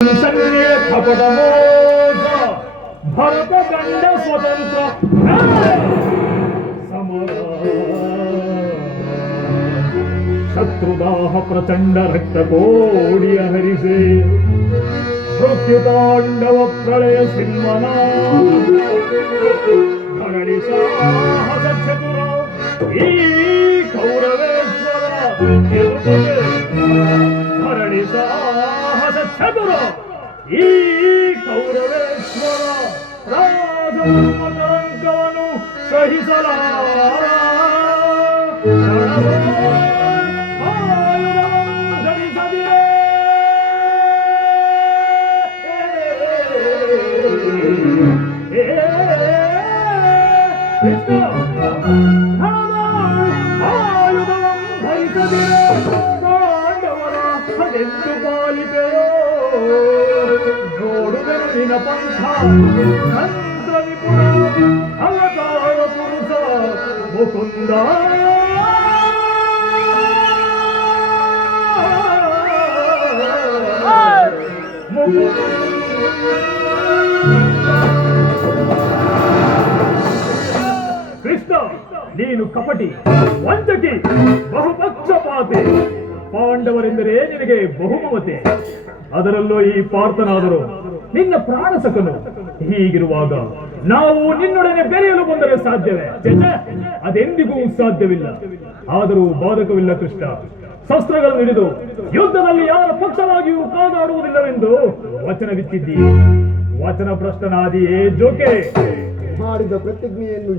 ಸನ್ನಿಯ ಕಪಟ ಮೋಸ ಭರತ ಗಂಡ ಸ್ವತಂತ್ರ ಸಮರ ಶತ್ರುದಾಹ ಪ್ರಚಂಡ ರಕ್ತ ಕೋಡಿಯ ಹರಿಸೆ ಮೃತ್ಯುತಾಂಡವ ಪ್ರಳಯ ಸಿಂಹನ ಧರಣಿ ಸಾಹಸ ಚತುರ ಈ ಕೌರವೇಶ್ವರ ಧರಣಿ ಸಾಹಸ ಚತುರ ಈ ಕೌರವೇಶ್ವರ ರಾಜಕಲಂಕವನ್ನು ಸಹಿಸಲಾರ ಧರಿಸದಿರೇ ಆಯುಧವಂ ಧರಿಸದಿರೇ ಪಾಂಡವರ ಅದೆಂದು ಪಾಲಿಪೆಯೋ ನೋಡುವೆನು ನಿನ ಪಂಥ ತಂತ್ರ ನಿಪುಣ ಅವತಾರ ಪುರುಷ ಮುಕುಂದ ಕೃಷ್ಣ, ನೀನು ಕಪಟಿ, ವಂಚಕಿ, ಬಹುಪಕ್ಷಪಾತಿ. ಪಾಂಡವರೆಂದರೆ ನಿನಗೆ ಬಹುಮಮತೆ, ಅದರಲ್ಲೂ ಈ ಪಾರ್ಥನಾದರು ನಿನ್ನ ಪ್ರಾಣಸಕನು. ಹೀಗಿರುವಾಗ ನಾವು ನಿನ್ನೊಡನೆ ಬೆರೆಯಲು ಬಂದರೆ ಸಾಧ್ಯವೇ? ಅದೆಂದಿಗೂ ಸಾಧ್ಯವಿಲ್ಲ. ಆದರೂ ಬಾಧಕವಿಲ್ಲ ಕೃಷ್ಣ. ಶಸ್ತ್ರಗಳನ್ನು ಹಿಡಿದು ಯುದ್ಧದಲ್ಲಿ ಯಾರ ಪಕ್ಷವಾಗಿಯೂ ಕಾದಾಡುವುದಿಲ್ಲವೆಂದು ವಚನವಿತ್ತಿದ್ದೀ. ವಚನ ಭ್ರಷ್ಟನಾದಿಯೇ ಜೋಕೆ. ಮಾಡಿದ ಪ್ರತಿಜ್ಞೆಯನ್ನು